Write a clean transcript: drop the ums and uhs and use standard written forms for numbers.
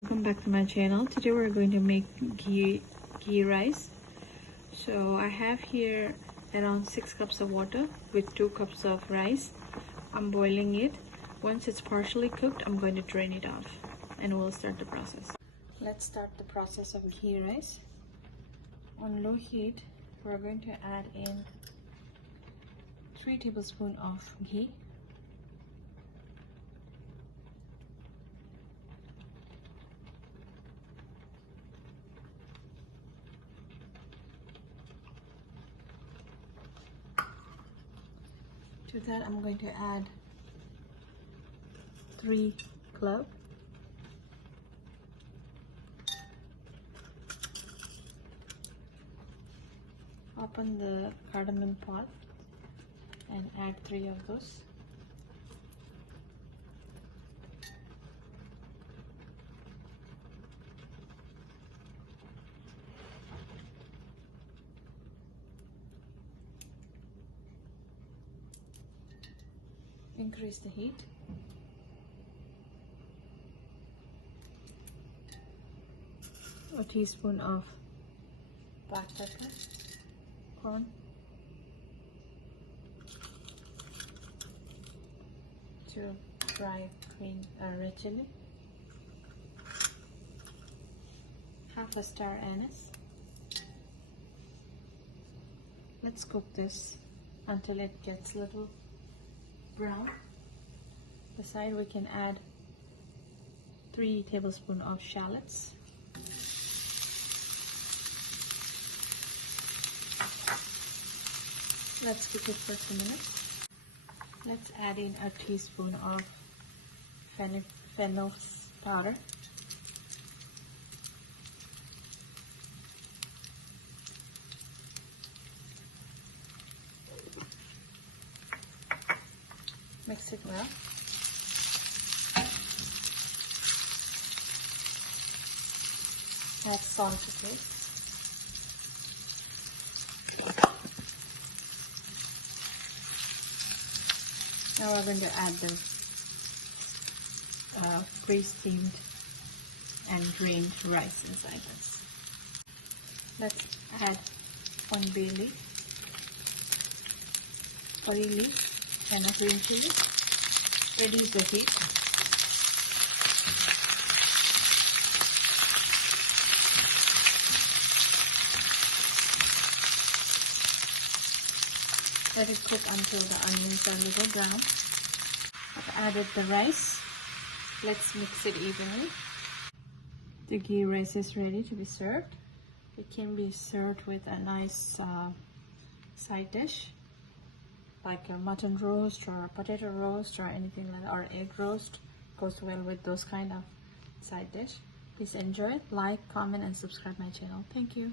Welcome back to my channel. Today we're going to make ghee rice. So I have here around 6 cups of water with 2 cups of rice. I'm boiling it. Once it's partially cooked, I'm going to drain it off and we'll start the process. Let's start the process of ghee rice. On low heat, we're going to add in 3 tablespoons of ghee. To that, I'm going to add 3 cloves, open the cardamom pot and add 3 of those. Increase the heat. A teaspoon of black pepper, corn, 2 dry green red chili, half a star anise. Let's cook this until it gets a little brown. Beside, we can add 3 tablespoons of shallots. Let's cook it for 2 minutes. Let's add in a teaspoon of fennel powder, mix it well. Add salt to taste. Now we're going to add the pre-steamed and drained rice inside this. Let's add 1 bay leaf, curry leaf, and a green chili. Reduce the heat. Let it cook until the onions are a little brown. I've added the rice. Let's mix it evenly. The ghee rice is ready to be served. It can be served with a nice side dish, like a mutton roast or a potato roast or anything like that, or egg roast. Goes well with those kind of side dish. Please enjoy it, like, comment, and subscribe my channel. Thank you.